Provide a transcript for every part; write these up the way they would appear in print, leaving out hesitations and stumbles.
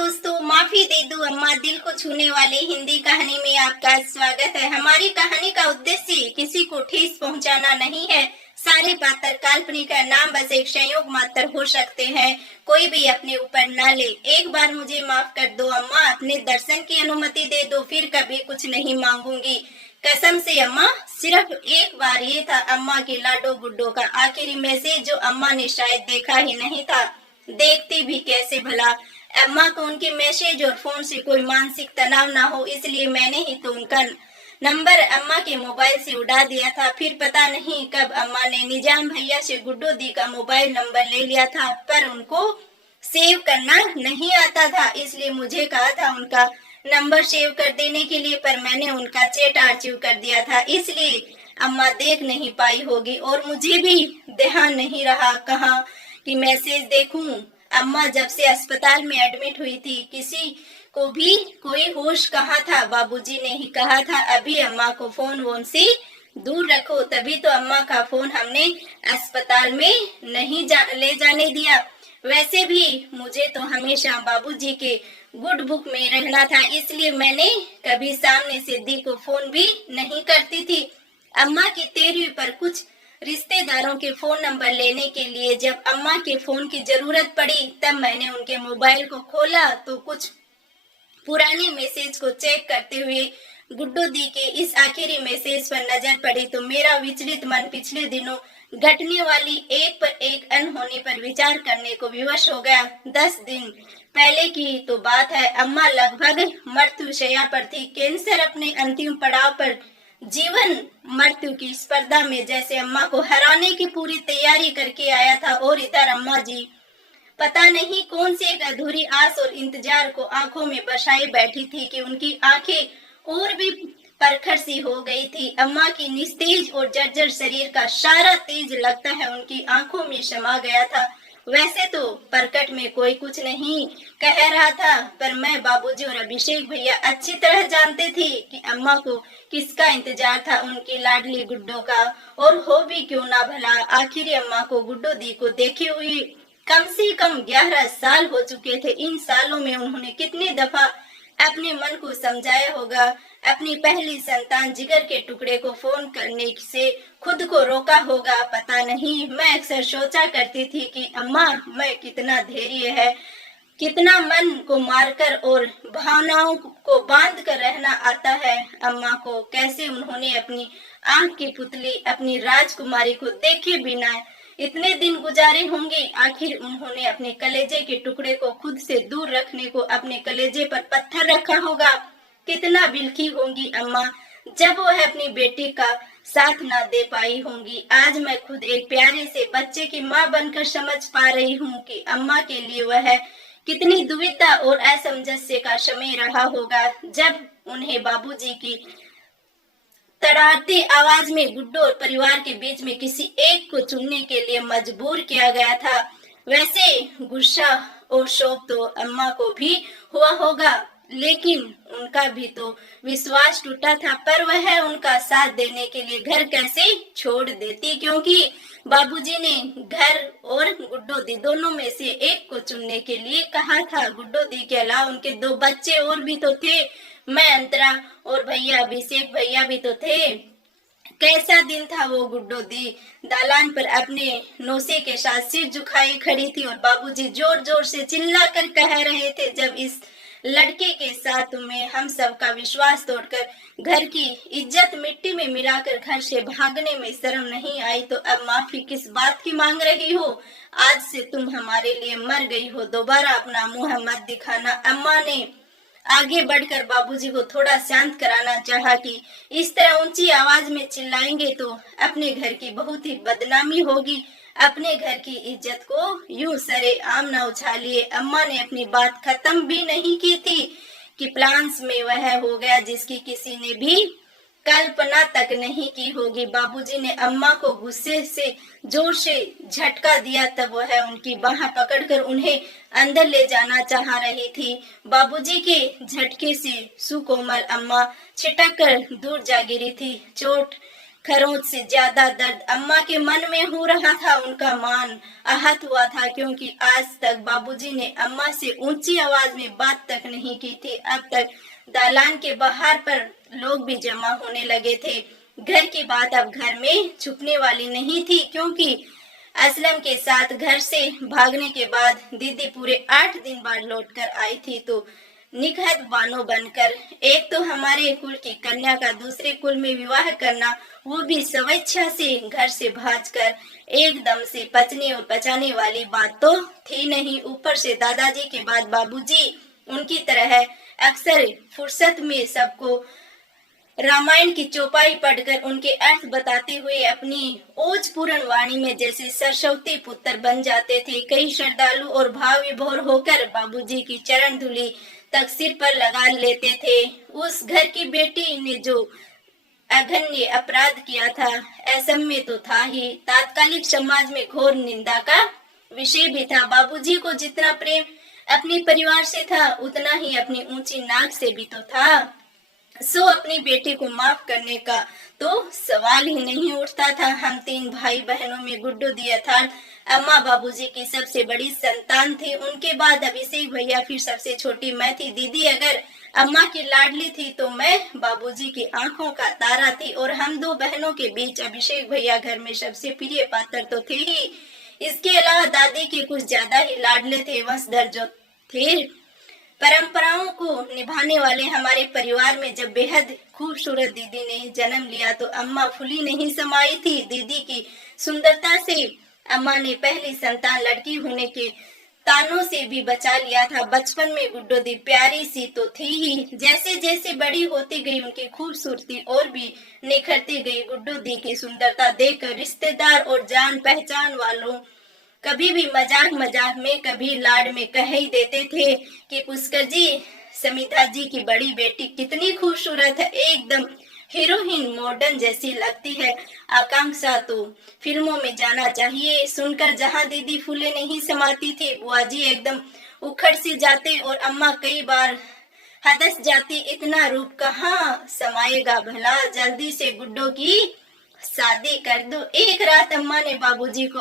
दोस्तों, माफी दे दो अम्मा दिल को छूने वाली हिंदी कहानी में आपका स्वागत है। हमारी कहानी का उद्देश्य किसी को ठेस पहुंचाना नहीं है। सारे पात्र काल्पनिक है, नाम बस एक संयोग मात्र हो सकते हैं। कोई भी अपने ऊपर ना ले। एक बार मुझे माफ कर दो अम्मा, अपने दर्शन की अनुमति दे दो, फिर कभी कुछ नहीं मांगूंगी। कसम से अम्मा। सिर्फ एक बार। ये था अम्मा के लाडो गुड्डो का आखिरी मैसेज, जो अम्मा ने शायद देखा ही नहीं था। देखती भी कैसे भला। अम्मा को उनके मैसेज और फोन से कोई मानसिक तनाव ना हो, इसलिए मैंने ही तो उनका नंबर अम्मा के मोबाइल से उड़ा दिया था। फिर पता नहीं कब अम्मा ने निजाम भैया से गुड्डो दी का मोबाइल नंबर ले लिया था, पर उनको सेव करना नहीं आता था, इसलिए मुझे कहा था उनका नंबर सेव कर देने के लिए, पर मैंने उनका चैट आर्चिव कर दिया था, इसलिए अम्मा देख नहीं पाई होगी और मुझे भी ध्यान नहीं रहा कहाँ कि मैसेज देखूं। अम्मा जब से अस्पताल में एडमिट हुई थी, किसी को भी कोई होश कहाँ था। बाबूजी ने ही कहा था अभी अम्मा को फोन वोन से दूर रखो, तभी तो अम्मा का फोन हमने अस्पताल में नहीं ले जाने दिया। वैसे भी मुझे तो हमेशा बाबूजी के गुड बुक में रहना था, इसलिए मैंने कभी सामने से दी को फोन भी नहीं करती थी। अम्मा की तेरहवीं पर कुछ रिश्तेदारों के फोन नंबर लेने के लिए जब अम्मा के फोन की जरूरत पड़ी, तब मैंने उनके मोबाइल को खोला तो कुछ पुराने मैसेज को चेक करते हुए गुड्डो दी के इस आखिरी मैसेज पर नजर पड़ी तो मेरा विचलित मन पिछले दिनों घटने वाली एक पर एक अनहोनी पर विचार करने को विवश हो गया। 10 दिन पहले की तो बात है। अम्मा लगभग मृत्युशैया पर थी। कैंसर अपने अंतिम पड़ाव पर जीवन मृत्यु की स्पर्धा में जैसे अम्मा को हराने की पूरी तैयारी करके आया था, और इधर अम्मा जी पता नहीं कौन सी एक अधूरी आस और इंतजार को आंखों में बसाए बैठी थी कि उनकी आंखें और भी परखर सी हो गई थी। अम्मा की निस्तेज और जर्जर शरीर का सारा तेज लगता है उनकी आंखों में समा गया था। वैसे तो प्रकट में कोई कुछ नहीं कह रहा था, पर मैं, बाबूजी और अभिषेक भैया अच्छी तरह जानते थे कि अम्मा को किसका इंतजार था, उनकी लाडली गुड्डो का। और हो भी क्यों ना भला, आखिर अम्मा को गुड्डो दी को देखे हुए कम से कम 11 साल हो चुके थे। इन सालों में उन्होंने कितनी दफा अपने मन को समझाया होगा। अपनी पहली संतान जिगर के टुकड़े को फोन करने से खुद को रोका होगा, पता नहीं। मैं अक्सर सोचा करती थी कि अम्मा मैं कितना धैर्य है, कितना मन को मारकर और भावनाओं को बांध कर रहना आता है। अम्मा को कैसे उन्होंने अपनी आंख की पुतली, अपनी राजकुमारी को देखे बिना इतने दिन गुजारे होंगे। आखिर उन्होंने अपने कलेजे के टुकड़े को खुद से दूर रखने को अपने कलेजे पर पत्थर रखा होगा। कितना बिलखी होंगी अम्मा जब वह अपनी बेटी का साथ ना दे पाई होंगी। आज मैं खुद एक प्यारे से बच्चे की माँ बनकर समझ पा रही हूँ कि अम्मा के लिए वह कितनी दुविधा और असमंजस्य का समय रहा होगा, जब उन्हें बाबूजी की तड़ाती आवाज में गुड्डो और परिवार के बीच में किसी एक को चुनने के लिए मजबूर किया गया था। वैसे गुस्सा और शोक तो अम्मा को भी हुआ होगा, लेकिन उनका भी तो विश्वास टूटा था। पर वह उनका साथ देने के लिए घर कैसे छोड़ देती, क्योंकि बाबूजी ने घर और गुड्डो दी दोनों में से एक को चुनने के लिए कहा था। गुड्डो दी के अलावा उनके 2 बच्चे और भी तो थे, मैं, अंतरा और भैया अभिषेक भैया भी तो थे। कैसा दिन था वो। गुड्डो दी दालान पर अपने नौसे के साथ सिर झुकाए खड़ी थी और बाबूजी जोर जोर से चिल्लाकर कह रहे थे, जब इस लड़के के साथ तुम्हें हम सब का विश्वास तोड़कर घर की इज्जत मिट्टी में मिलाकर घर से भागने में शर्म नहीं आई, तो अब माफी किस बात की मांग रही हो। आज से तुम हमारे लिए मर गई हो, दोबारा अपना मुंह मत दिखाना। अम्मा ने आगे बढ़कर बाबूजी को थोड़ा शांत कराना चाहा कि इस तरह ऊंची आवाज में चिल्लाएंगे तो अपने घर की बहुत ही बदनामी होगी। अपने घर की इज्जत को यूं सरे आम न उछालिए। अम्मा ने अपनी बात खत्म भी नहीं की थी कि प्लान्स में वह हो गया जिसकी किसी ने भी कल्पना तक नहीं की होगी। बाबूजी ने अम्मा को गुस्से से जोर से झटका दिया, तब वह उनकी बाह पकड़कर उन्हें अंदर ले जाना चाह रही थी। बाबूजी के झटके से सुकोमल अम्मा छिटक कर दूर जा गिरी थी। चोट खरोंच से ज्यादा दर्द अम्मा के मन में हो रहा था। उनका मान आहत हुआ था, क्योंकि आज तक बाबूजी ने अम्मा से ऊंची आवाज में बात तक नहीं की थी। अब तक दालान के बाहर पर लोग भी जमा होने लगे थे। घर की बात अब घर में छुपने वाली नहीं थी, क्योंकि असलम के साथ घर से भागने के बाद दीदी पूरे 8 दिन बाद लौटकर आई थी, तो निखत बानो बनकर। एक तो हमारे कुल की कन्या का दूसरे कुल में विवाह करना, वो भी स्वेच्छा से घर से भागकर, एकदम से पचने और पचाने वाली बात तो थी नहीं। ऊपर से दादाजी के बाद बाबूजी उनकी तरह अक्सर फुर्सत में सबको रामायण की चौपाई पढ़कर उनके अर्थ बताते हुए अपनी ओज पूर्ण वाणी में जैसे सरस्वती पुत्र बन जाते थे। कई श्रद्धालु और भाव विभोर होकर बाबूजी की चरण धूलि तक सिर पर लगा लेते थे। उस घर की बेटी ने जो अघन्य अपराध किया था, ऐसा में तो था ही, तात्कालिक समाज में घोर निंदा का विषय भी था। बाबूजी को जितना प्रेम अपने परिवार से था, उतना ही अपनी ऊंची नाक से भी तो था। सो अपनी बेटी को माफ करने का तो सवाल ही नहीं उठता था। हम 3 भाई बहनों में गुड्डू दी अर्थात अम्मा बाबूजी की सबसे बड़ी संतान थी। उनके बाद अभिषेक भैया, फिर सबसे छोटी मैं थी। दीदी अगर अम्मा की लाडली थी तो मैं बाबूजी की आंखों का तारा थी, और हम 2 बहनों के बीच अभिषेक भैया घर में सबसे प्रिय पात्र तो थे ही। इसके अलावा दादी के कुछ ज्यादा ही लाडले थे। वंशधर जो थे, परंपराओं को निभाने वाले हमारे परिवार में जब बेहद खूबसूरत दीदी ने जन्म लिया तो अम्मा फुली नहीं समाई थी। दीदी की सुंदरता से अम्मा ने पहली संतान लड़की होने के तानों से भी बचा लिया था। बचपन में गुड्डो दी प्यारी सी तो थी ही, जैसे जैसे बड़ी होती गई उनकी खूबसूरती और भी निखरती गई। गुड्डो दी की सुंदरता देखकर रिश्तेदार और जान पहचान वालों कभी भी मजाक मजाक में, कभी लाड में कह ही देते थे कि पुष्कर जी, समिता जी की बड़ी बेटी कितनी खूबसूरत है, एकदम हीरोइन मॉडर्न जैसी लगती है। आकांक्षा तो फिल्मों में जाना चाहिए। सुनकर जहां दीदी फूले नहीं समाती थी, बुआ जी एकदम उखड़ सी जाते और अम्मा कई बार हदस जाती, इतना रूप कहाँ समाएगा भला, जल्दी से गुड्डो की शादी कर दो। एक रात अम्मा ने बाबूजी को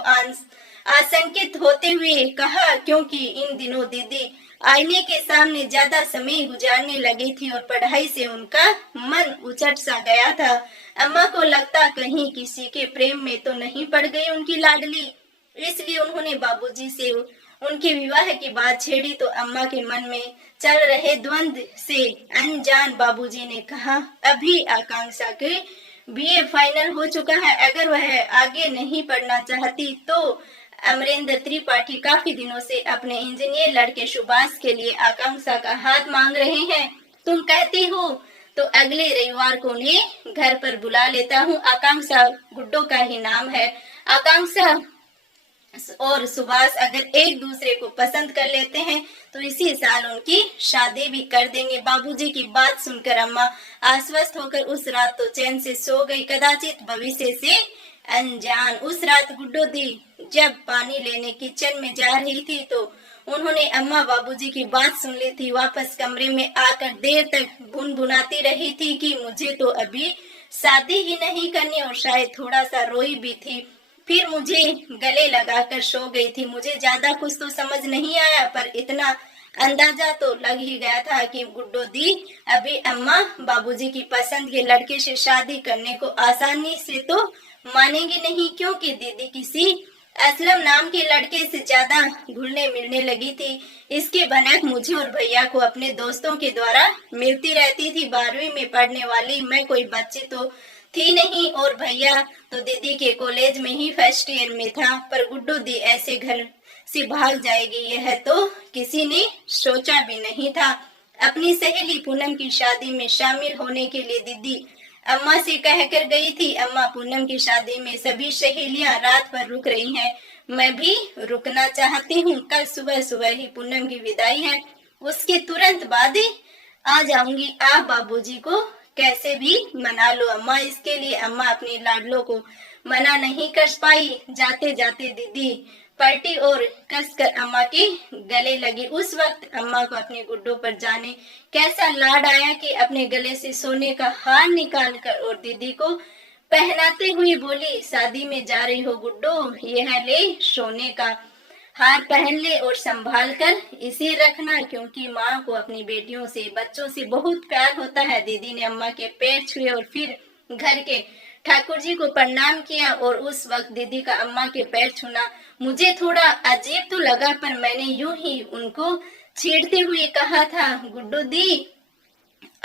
आशंकित होते हुए कहा, क्योंकि इन दिनों दीदी आईने के सामने ज्यादा समय गुजारने लगी थी और पढ़ाई से उनका मन उचट सा गया था। अम्मा को लगता कहीं किसी के प्रेम में तो नहीं पड़ गई उनकी लाडली, इसलिए उन्होंने बाबूजी से उनके विवाह की बात छेड़ी। तो अम्मा के मन में चल रहे द्वंद से अनजान बाबूजी ने कहा, अभी आकांक्षा के बीए फाइनल हो चुका है, अगर वह आगे नहीं पढ़ना चाहती तो अमरेंद्र त्रिपाठी काफी दिनों से अपने इंजीनियर लड़के सुभाष के लिए आकांक्षा का हाथ मांग रहे हैं। तुम कहती हो तो अगले रविवार को उन्हें घर पर बुला लेता हूँ। आकांक्षा गुड्डो का ही नाम है। आकांक्षा और सुभाष अगर एक दूसरे को पसंद कर लेते हैं तो इसी साल उनकी शादी भी कर देंगे। बाबूजी की बात सुनकर अम्मा आश्वस्त होकर उस रात तो चैन से सो गई, कदाचित भविष्य से अनजान। उस रात गुड्डो दी जब पानी लेने किचन में जा रही थी तो उन्होंने अम्मा बाबूजी की बात सुन ली थी। वापस कमरे में आकर देर तक भुनभुनाती रही थी कि मुझे तो अभी शादी ही नहीं करनी, और शायद थोड़ा सा रोई भी थी। फिर मुझे गले लगाकर सो गई थी। मुझे ज्यादा कुछ तो समझ नहीं आया, पर इतना अंदाजा तो लग ही गया था कि गुड्डो दी अभी अम्मा बाबूजी की पसंद के लड़के से शादी करने को आसानी से तो मानेंगी नहीं, क्योंकि दीदी किसी असलम नाम के लड़के से ज्यादा घुलने मिलने लगी थी। इसके भनक मुझे और भैया को अपने दोस्तों के द्वारा मिलती रहती थी। 12वीं में पढ़ने वाली मैं कोई बच्ची तो थी नहीं, और भैया तो दीदी के कॉलेज में ही फर्स्ट ईयर में था। पर गुड्डो दी ऐसे घर से भाग जाएगी यह तो किसी ने सोचा भी नहीं था। अपनी सहेली पूनम की शादी में शामिल होने के लिए दीदी अम्मा से कहकर गई थी। अम्मा, पूनम की शादी में सभी सहेलियां रात भर रुक रही हैं, मैं भी रुकना चाहती हूँ। कल सुबह सुबह ही पूनम की विदाई है, उसके तुरंत बाद आ जाऊंगी। आप बाबूजी को कैसे भी मना लो अम्मा। इसके लिए अम्मा अपने लाडलों को मना नहीं कर पाई। जाते जाते दीदी पलटी और कसकर अम्मा के गले लगी। उस वक्त अम्मा को अपने गुड्डो पर जाने कैसा लाड आया कि अपने गले से सोने का हार निकालकर और दीदी को पहनाते हुए बोली, शादी में जा रही हो गुड्डो, यह ले सोने का हार पहन ले और संभाल कर इसे रखना, क्योंकि माँ को अपनी बेटियों से बच्चों से बहुत प्यार होता है। दीदी ने अम्मा के पैर छुए और फिर घर के ठाकुर जी को प्रणाम किया। और उस वक्त दीदी का अम्मा के पैर छूना मुझे थोड़ा अजीब तो लगा, पर मैंने यूं ही उनको छेड़ते हुए कहा था, गुड्डो दी,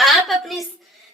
आप अपनी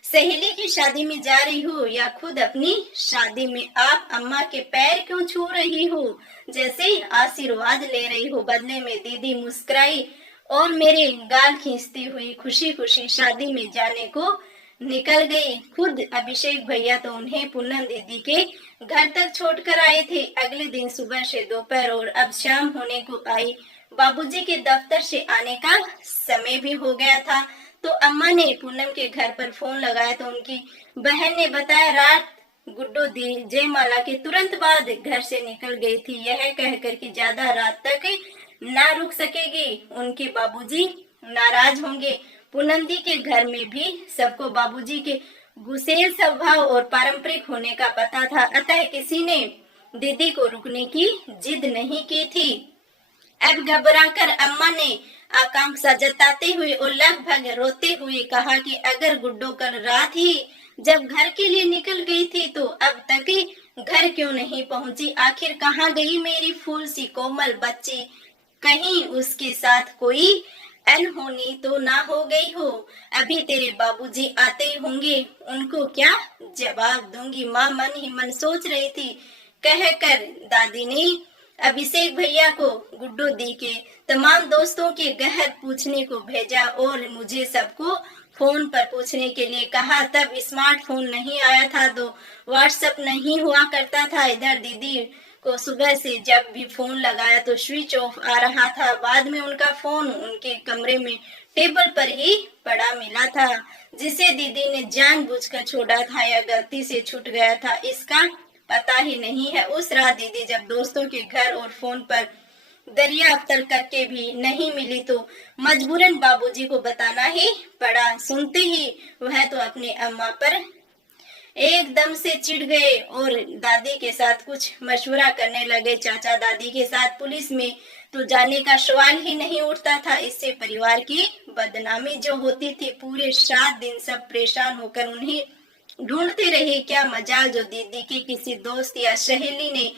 सहेली की शादी में जा रही हो या खुद अपनी शादी में? आप अम्मा के पैर क्यों छू रही हो, जैसे आशीर्वाद ले रही हो? बदले में दीदी मुस्कुराई और मेरे गाल खींचती हुई खुशी खुशी शादी में जाने को निकल गई। खुद अभिषेक भैया तो उन्हें पूनम दीदी के घर तक छोड़कर आए थे। अगले दिन सुबह से दोपहर और अब शाम होने को आई। बाबूजी के दफ्तर से आने का समय भी हो गया था, तो अम्मा ने पूनम के घर पर फोन लगाया तो उनकी बहन ने बताया, रात गुड्डो दी जयमाला के तुरंत बाद घर से निकल गई थी, यह कहकर कि ज्यादा रात तक ना रुक सकेगी, उनके बाबूजी नाराज होंगे। पूनम दी के घर में भी सबको बाबूजी के गुस्सेल स्वभाव और पारंपरिक होने का पता था, अतः किसी ने दीदी को रुकने की जिद नहीं की थी। अब घबराकर अम्मा ने आकांक्षा जताते हुए और लगभग रोते हुए कहा कि अगर गुड्डो कल रात ही जब घर के लिए निकल गई थी तो अब तक घर क्यों नहीं पहुंची? आखिर कहाँ गई मेरी फूल सी कोमल बच्ची? कहीं उसके साथ कोई अनहोनी तो ना हो गई हो? अभी तेरे बाबूजी आते ही होंगे, उनको क्या जवाब दूंगी? माँ मन ही मन सोच रही थी। कहकर दादी ने अभिषेक भैया को गुड्डो दी के तमाम दोस्तों के घर पूछने को भेजा और मुझे सबको फोन पर पूछने के लिए कहा। तब स्मार्टफोन नहीं आया था तो व्हाट्सएप नहीं हुआ करता था। इधर दीदी को सुबह से जब भी फोन लगाया तो स्विच ऑफ आ रहा था। बाद में उनका फोन उनके कमरे में टेबल पर ही पड़ा मिला था, जिसे दीदी ने जानबूझकर छोड़ा था या गलती से छूट गया था, इसका पता ही नहीं है। उस रात दीदी जब दोस्तों के घर और फोन पर दरिया अफ्तर करके भी नहीं मिली तो मजबूरन बाबूजी को बताना ही पड़ा। सुनते ही वह तो अपने अम्मा पर एकदम से चिढ़ गए और दादी के साथ कुछ मशवरा करने लगे। चाचा दादी के साथ पुलिस में तो जाने का सवाल ही नहीं उठता था, इससे परिवार की बदनामी जो होती थी। पूरे 7 दिन सब परेशान होकर उन्हें ढूंढते रहे। क्या मजाल जो दीदी की किसी दोस्त या सहेली ने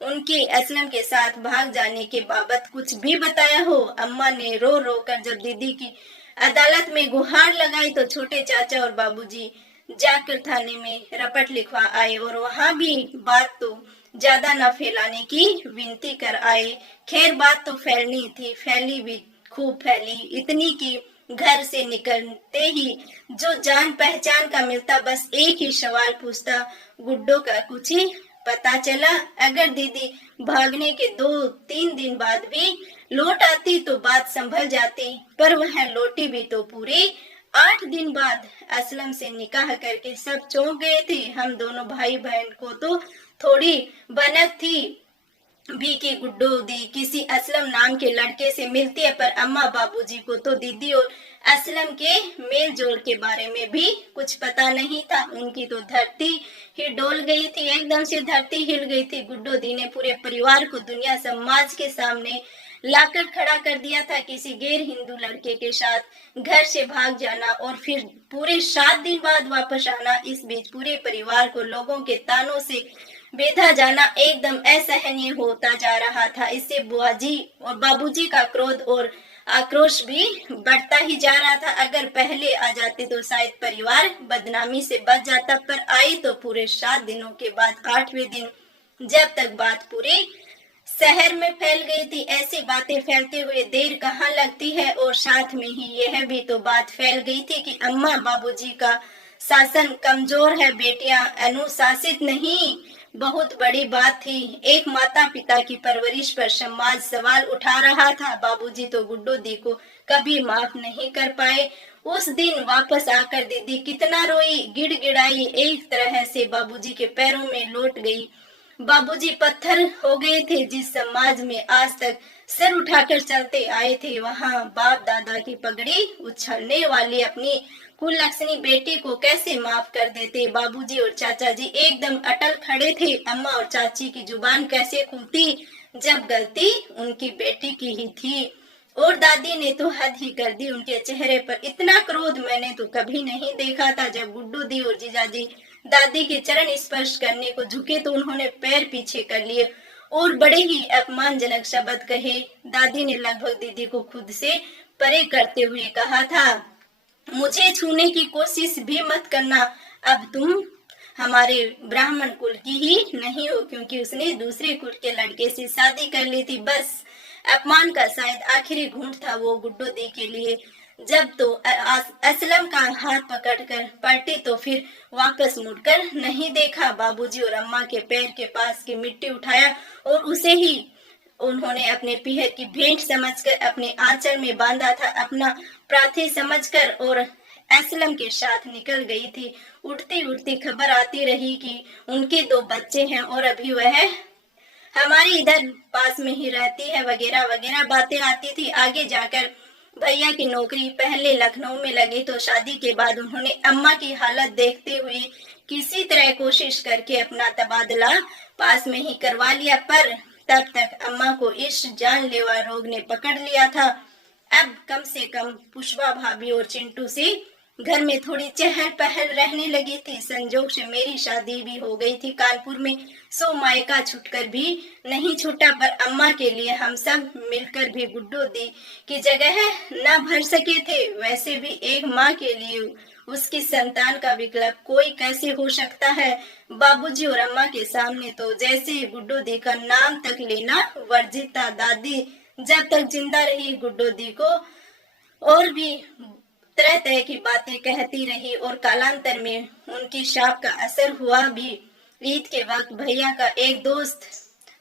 उनके असलम के साथ भाग जाने के बाबत कुछ भी बताया हो। अम्मा ने रो रो कर जब दीदी की अदालत में गुहार लगाई तो छोटे चाचा और बाबूजी जाकर थाने में रपट लिखवा आए और वहां भी बात तो ज्यादा न फैलाने की विनती कर आए। खैर बात तो फैलनी थी, फैली भी खूब फैली, इतनी की घर से निकलते ही जो जान पहचान का मिलता बस एक ही सवाल पूछता, गुड्डो का कुछ ही पता चला? अगर दीदी भागने के 2-3 दिन बाद भी लौट आती तो बात संभल जाती, पर वह लौटी भी तो पूरे 8 दिन बाद। असलम से निकाह करके सब चौंक गए थे। हम दोनों भाई बहन को तो थोड़ी भनक थी भी कि गुड्डो दी किसी असलम नाम के लड़के से मिलती है, पर अम्मा बाबूजी को तो दीदी और असलम के मेल जोल के बारे में भी कुछ पता नहीं था। उनकी तो धरती ही डोल गई थी, एकदम से धरती हिल गई थी। गुड्डो दी ने पूरे परिवार को दुनिया समाज के सामने लाकर खड़ा कर दिया था। किसी गैर हिंदू लड़के के साथ घर से भाग जाना और फिर पूरे 7 दिन बाद वापस आना, इस बीच पूरे परिवार को लोगों के तानों से बेधा जाना एकदम असहनीय होता जा रहा था। इससे बुआजी और बाबूजी का क्रोध और आक्रोश भी बढ़ता ही जा रहा था। अगर पहले आ जाते तो शायद परिवार बदनामी से बच जाता, पर आई तो पूरे 7 दिनों के बाद 8वें दिन, जब तक बात पूरे शहर में फैल गई थी। ऐसी बातें फैलते हुए देर कहाँ लगती है, और साथ में ही यह भी तो बात फैल गई थी कि अम्मा बाबूजी का शासन कमजोर है, बेटियां अनुशासित नहीं। बहुत बड़ी बात थी। एक माता पिता की परवरिश पर समाज सवाल उठा रहा था। बाबूजी तो गुड्डो दी को कभी माफ नहीं कर पाए। उस दिन वापस आकर दीदी कितना रोई, गिड़गिड़ाई, एक तरह से बाबूजी के पैरों में लौट गई। बाबूजी पत्थर हो गए थे। जिस समाज में आज तक सर उठाकर चलते आए थे, वहाँ बाप दादा की पगड़ी उछलने वाली अपनी कुलक्षणी बेटी को कैसे माफ कर देते। बाबूजी और चाचा जी एकदम अटल खड़े थे। अम्मा और चाची की जुबान कैसे खुलती जब गलती उनकी बेटी की ही थी। और दादी ने तो हद ही कर दी। उनके चेहरे पर इतना क्रोध मैंने तो कभी नहीं देखा था। जब गुड्डू दी और जीजाजी दादी के चरण स्पर्श करने को झुके तो उन्होंने पैर पीछे कर लिए और बड़े ही अपमानजनक शब्द कहे। दादी ने लगभग दीदी को खुद से परे करते हुए कहा था, मुझे छूने की कोशिश भी मत करना। अब तुम हमारे ब्राह्मण कुल की ही नहीं हो, क्योंकि उसने दूसरे कुल के लड़के से शादी कर ली थी। बस अपमान का शायद आखिरी घूंट था वो गुड्डू दी के लिए। जब तो असलम का हाथ पकड़कर पलटी तो फिर वापस मुड़कर नहीं देखा। बाबूजी और अम्मा के पैर के पास की मिट्टी उठाया और उसे ही उन्होंने अपने पीहर की भेंट समझकर अपने आंचल में बांधा था, अपना प्रार्थी समझकर, और असलम के साथ निकल गई थी। उठती उठती खबर आती रही कि उनके 2 बच्चे हैं और अभी वह हमारी इधर पास में ही रहती है, वगैरह वगैरह बातें आती थी। आगे जाकर भैया की नौकरी पहले लखनऊ में लगी तो शादी के बाद उन्होंने अम्मा की हालत देखते हुए किसी तरह कोशिश करके अपना तबादला पास में ही करवा लिया, पर तब तक अम्मा को इस जानलेवा रोग ने पकड़ लिया था। अब कम से कम पुष्पा भाभी और चिंटू से घर में थोड़ी चहल पहल रहने लगी थी। संजोग से मेरी शादी भी हो गई थी कानपुर में, सो मायका छुटकर भी नहीं छूटा। पर अम्मा के लिए हम सब मिलकर भी गुड्डू दी की जगह न भर सके थे। वैसे भी एक माँ के लिए उसकी संतान का विकल्प कोई कैसे हो सकता है। बाबूजी और अम्मा के सामने तो जैसे गुड्डू दी का नाम तक लेना वर्जित था। दादी जब तक जिंदा रही गुड्डू दी को और भी तरह तरह की बातें कहती रही और कालांतर में उनकी शाप का असर हुआ भी। ईद के वक्त भैया का एक दोस्त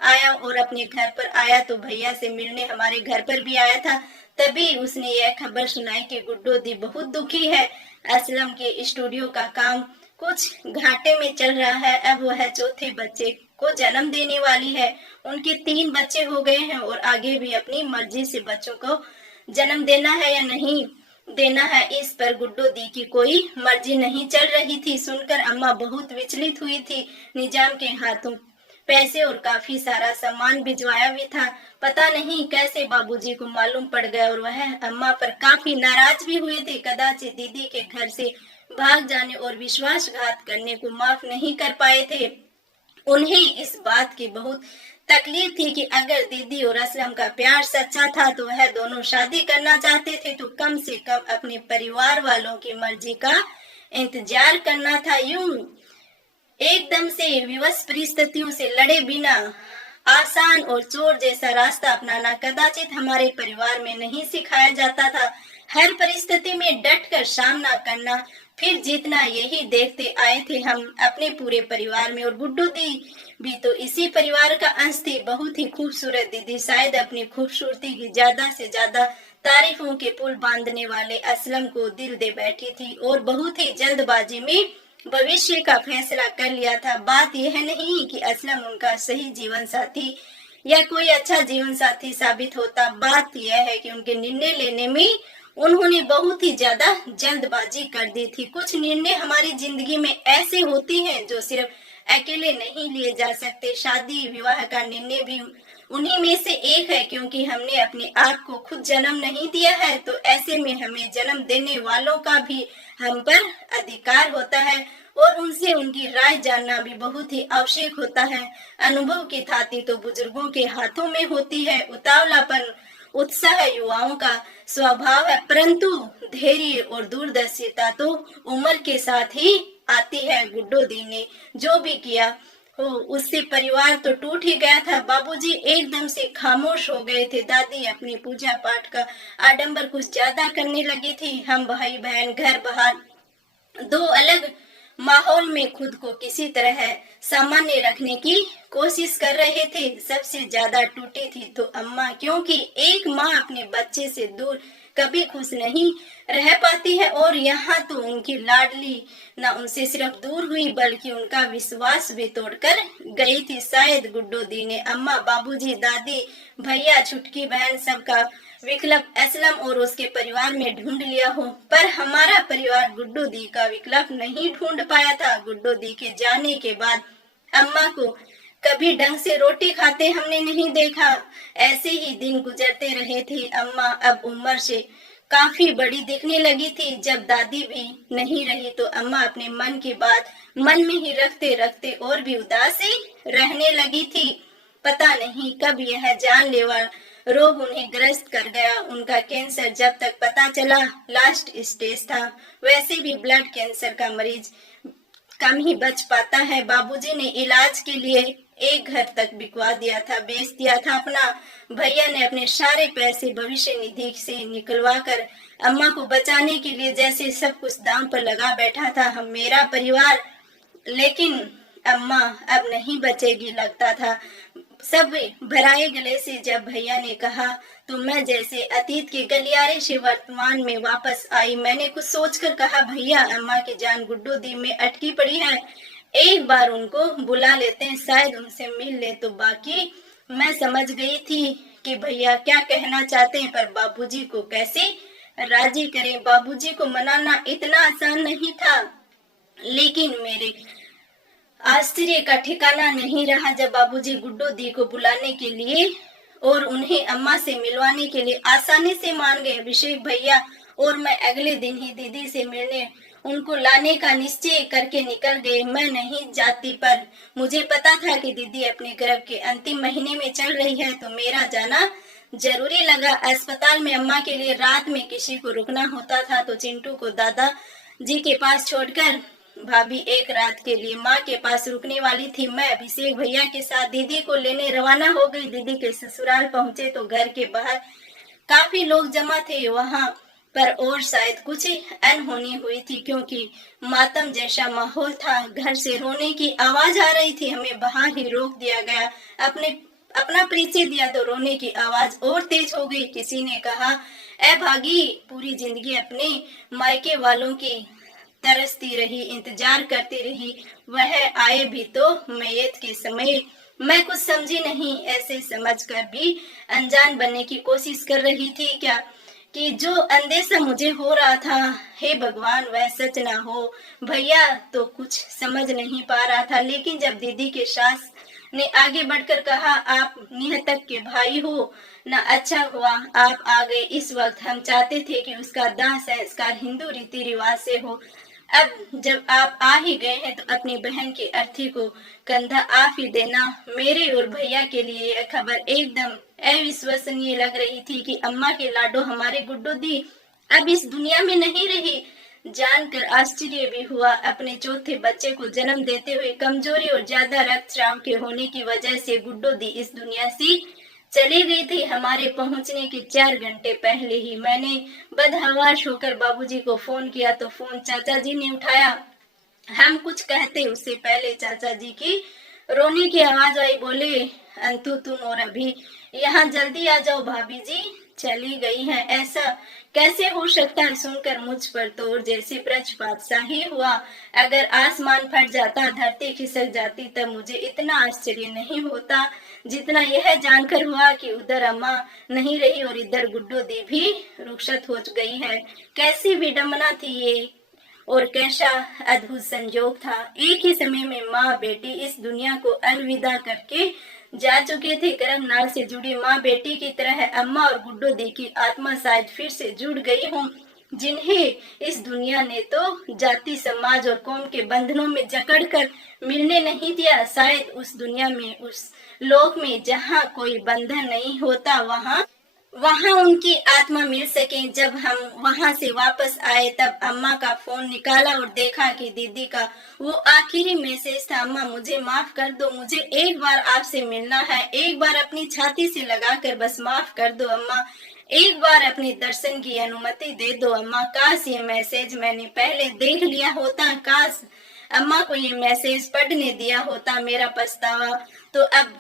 आया और अपने घर पर आया तो भैया से मिलने हमारे घर पर भी आया था। तभी उसने यह खबर सुनाई कि गुड्डू दी बहुत दुखी है। असलम के स्टूडियो का काम कुछ घाटे में चल रहा है। अब वह चौथे बच्चे को जन्म देने वाली है। उनके 3 बच्चे हो गए हैं और आगे भी अपनी मर्जी से बच्चों को जन्म देना है या नहीं देना है, इस पर गुड्डू दी की कोई मर्जी नहीं चल रही थी। सुनकर अम्मा बहुत विचलित हुई थी। निजाम के हाथों पैसे और काफी सारा सामान भिजवाया भी था। पता नहीं कैसे बाबूजी को मालूम पड़ गया और वह अम्मा पर काफी नाराज भी हुए थे। कदाचित दीदी के घर से भाग जाने और विश्वासघात करने को माफ नहीं कर पाए थे। उन्हें इस बात की बहुत तकलीफ थी कि अगर दीदी और असलम का प्यार सच्चा था तो वह दोनों शादी करना चाहते थे तो कम से कम अपने परिवार वालों की मर्जी का इंतजार करना था। यूं एकदम से विवश परिस्थितियों से लड़े बिना आसान और चोर जैसा रास्ता अपनाना कदाचित हमारे परिवार में नहीं सिखाया जाता था। हर परिस्थिति में डटकर सामना करना फिर जीतना, यही देखते आए थे हम अपने पूरे परिवार में। और गुड्डू दी भी तो इसी परिवार का अंश थी। बहुत ही खूबसूरत दीदी, शायद अपनी खूबसूरती की ज्यादा से ज्यादा तारीफों के पुल बांधने वाले असलम को दिल दे बैठी थी और बहुत ही जल्दबाजी में भविष्य का फैसला कर लिया था। बात यह नहीं कि असलम उनका सही जीवन साथी या कोई अच्छा जीवन साथी साबित होता। बात यह है कि उनके निर्णय लेने में उन्होंने बहुत ही ज्यादा जल्दबाजी कर दी थी। कुछ निर्णय हमारी जिंदगी में ऐसे होते हैं जो सिर्फ अकेले नहीं लिए जा सकते। शादी विवाह का निर्णय भी उन्हीं में से एक है, क्योंकि हमने अपने आप को खुद जन्म नहीं दिया है तो ऐसे में हमें जन्म देने वालों का भी हम पर अधिकार होता है और उनसे उनकी राय जानना भी बहुत ही आवश्यक होता है। अनुभव की थाती तो बुजुर्गों के हाथों में होती है। उतावलापन उत्साह युवाओं का स्वभाव है, परंतु धैर्य और दूरदर्शिता तो उम्र के साथ ही आती है। गुड्डू दी ने जो भी किया हो उससे परिवार तो टूट ही गया था। बाबूजी एकदम से खामोश हो गए थे। दादी अपनी पूजा पाठ का आडंबर कुछ ज्यादा करने लगी थी। हम भाई बहन घर बाहर 2 अलग माहौल में खुद को किसी तरह सामान्य रखने की कोशिश कर रहे थे। सबसे ज्यादा टूटी थी तो अम्मा, क्योंकि एक माँ अपने बच्चे से दूर कभी खुश नहीं रह पाती है। और यहाँ तो उनकी लाडली न उनसे सिर्फ दूर हुई बल्कि उनका विश्वास भी तोड़कर गई थी। शायद गुड्डू दी ने अम्मा, बाबूजी, दादी, भैया, छुटकी बहन सबका विकल्प असलम और उसके परिवार में ढूंढ लिया हो, पर हमारा परिवार गुड्डू दी का विकल्प नहीं ढूंढ पाया था। गुड्डू दी के जाने के बाद अम्मा को कभी ढंग से रोटी खाते हमने नहीं देखा। ऐसे ही दिन गुजरते रहे थे। अम्मा अब उम्र से काफी बड़ी दिखने लगी थी। जब दादी भी नहीं रही तो अम्मा अपने मन की बात मन में ही रखते रखते और भी उदास रहने लगी थी। पता नहीं कब यह जानलेवा रोग उन्हें ग्रस्त कर गया। उनका कैंसर जब तक पता चला लास्ट स्टेज था। वैसे भी ब्लड कैंसर का मरीज कम ही बच पाता है। बाबूजी ने इलाज के लिए एक घर तक बिकवा दिया था, बेच दिया था अपना। भैया ने अपने सारे पैसे भविष्य निधि से निकलवा कर अम्मा को बचाने के लिए जैसे सब कुछ दांव पर लगा बैठा था हम मेरा परिवार। लेकिन अम्मा अब नहीं बचेगी लगता था। सब भराए गले से जब भैया ने कहा तो मैं जैसे अतीत के गलियारे से वर्तमान में वापस आई। मैंने कुछ सोचकर कहा, भैया अम्मा की जान गुड्डू दी में अटकी पड़ी है, एक बार उनको बुला लेते हैं, शायद उनसे मिल ले तो। बाकी मैं समझ गई थी कि भैया क्या कहना चाहते हैं, पर बाबूजी को कैसे राजी करें। बाबूजी को मनाना इतना आसान नहीं था। लेकिन मेरे आश्चर्य का ठिकाना नहीं रहा जब बाबूजी गुड्डू दी को बुलाने के लिए और उन्हें अम्मा से मिलवाने के लिए आसानी से मान गए। अभिषेक भैया और मैं अगले दिन ही दीदी से मिलने उनको लाने का निश्चय करके निकल गए। मैं नहीं जाती, पर मुझे पता था कि दीदी अपने गर्भ के अंतिम महीने में चल रही है तो मेरा जाना जरूरी लगा। अस्पताल में अम्मा के लिए रात में किसी को रुकना होता था तो चिंटू को दादा जी के पास छोड़कर भाभी एक रात के लिए माँ के पास रुकने वाली थी। मैं अभिषेक भैया के साथ दीदी को लेने रवाना हो गई। दीदी के ससुराल पहुंचे तो घर के बाहर काफी लोग जमा थे वहां पर, और शायद कुछ अनहोनी हुई थी क्योंकि मातम जैसा माहौल था। घर से रोने की आवाज आ रही थी। हमें बाहर ही रोक दिया गया। अपना परिचय दिया तो रोने की आवाज और तेज हो गई। किसी ने कहा, ए भागी, पूरी जिंदगी अपने मायके वालों की तरसती रही, इंतजार करती रही, वह आए भी तो मैयत के समय। मैं कुछ समझी नहीं, ऐसे समझकर भी अनजान बनने की कोशिश कर रही थी क्या कि जो अंदेशा मुझे हो रहा था, हे भगवान वह सच ना हो। भैया तो कुछ समझ नहीं पा रहा था। लेकिन जब दीदी के सास ने आगे बढ़कर कहा, आप निहतक के भाई हो ना, अच्छा हुआ आप आ गए। इस वक्त हम चाहते थे कि उसका दाह संस्कार हिंदू रीति रिवाज से हो। अब जब आप आ ही गए हैं तो अपनी बहन की अर्थी को कंधा आप ही देना। मेरे और भैया के लिए यह खबर एकदम अविश्वसनीय लग रही थी कि अम्मा के लाडो हमारे गुड्डू दी अब इस दुनिया में नहीं रही। जानकर आश्चर्य भी हुआ। अपने चौथे बच्चे को जन्म देते हुए कमजोरी और ज्यादा रक्तस्राव के होने की वजह से गुड्डू दी इस दुनिया से चली गई थी। हमारे पहुंचने के 4 घंटे पहले ही मैंने बदहवास होकर बाबूजी को फोन किया तो फोन चाचा जी ने उठाया। हम कुछ कहते उससे पहले चाचा जी की रोने की आवाज आई। बोले, अंतु तुम और अभी यहाँ जल्दी आ जाओ, भाभी जी चली गई हैं। ऐसा कैसे हो सकता है? सुनकर मुझ पर तो जैसे वज्रपात सा ही हुआ। अगर आसमान फट जाता, धरती खिसक जाती, तब मुझे इतना आश्चर्य नहीं होता जितना यह जानकर हुआ कि उधर अम्मा नहीं रही और इधर गुड्डू दी भी रुखसत हो गई है। कैसी विडंबना थी ये और कैसा अद्भुत संयोग था। एक ही समय में माँ बेटी इस दुनिया को अलविदा करके जा चुके थे। गर्भ नाल से जुड़ी माँ बेटी की तरह अम्मा और गुड्डू दी की आत्मा शायद फिर से जुड़ गई हूँ, जिन्हें इस दुनिया ने तो जाति समाज और कौम के बंधनों में जकड़ कर मिलने नहीं दिया। शायद उस दुनिया में, उस लोक में जहाँ कोई बंधन नहीं होता, वहाँ उनकी आत्मा मिल सके। जब हम वहाँ से वापस आए तब अम्मा का फोन निकाला और देखा कि दीदी का वो आखिरी मैसेज था, अम्मा मुझे माफ कर दो, मुझे एक बार आपसे मिलना है, एक बार अपनी छाती से लगाकर बस माफ कर दो अम्मा, एक बार अपने दर्शन की अनुमति दे दो अम्मा। काश ये मैसेज मैंने पहले देख लिया होता, काश अम्मा को ये मैसेज पढ़ने दिया होता। मेरा पछतावा तो अब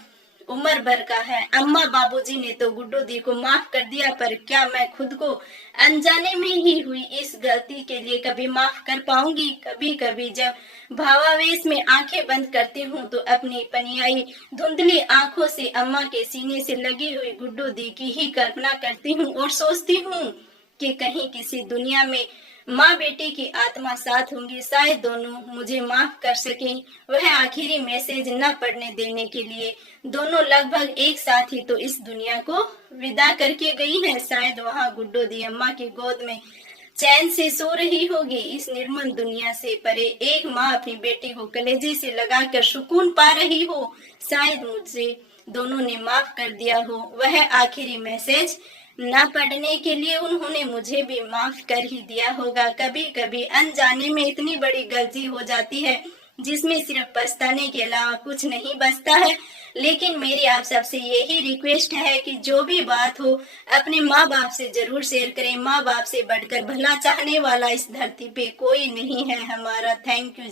उम्र भर का है। अम्मा बाबूजी ने तो गुड्डू दी को माफ कर दिया, पर क्या मैं खुद को अनजाने में ही हुई इस गलती के लिए कभी माफ कर पाऊंगी? कभी कभी जब भावावेश में आंखें बंद करती हूँ तो अपनी पनियाई धुंधली आंखों से अम्मा के सीने से लगी हुई गुड्डू दी की ही कल्पना करती हूँ और सोचती हूँ कि कहीं किसी दुनिया में माँ बेटी की आत्मा साथ होंगी, शायद दोनों मुझे माफ कर सकें। वह आखिरी मैसेज न पढ़ने देने के लिए दोनों लगभग एक साथ ही तो इस दुनिया को विदा करके गई हैं। शायद वहाँ गुड्डू दी अम्मा की गोद में चैन से सो रही होगी। इस निर्मल दुनिया से परे एक माँ अपनी बेटी को कलेजे से लगाकर सुकून पा रही हो। शायद मुझे दोनों ने माफ कर दिया हो। वह आखिरी मैसेज न पढ़ने के लिए उन्होंने मुझे भी माफ कर ही दिया होगा। कभी कभी अनजाने में इतनी बड़ी गलती हो जाती है जिसमें सिर्फ पछताने के अलावा कुछ नहीं बचता है। लेकिन मेरी आप सबसे यही रिक्वेस्ट है कि जो भी बात हो अपने माँ बाप से जरूर शेयर करें। माँ बाप से बढ़कर भला चाहने वाला इस धरती पे कोई नहीं है हमारा। Thank you.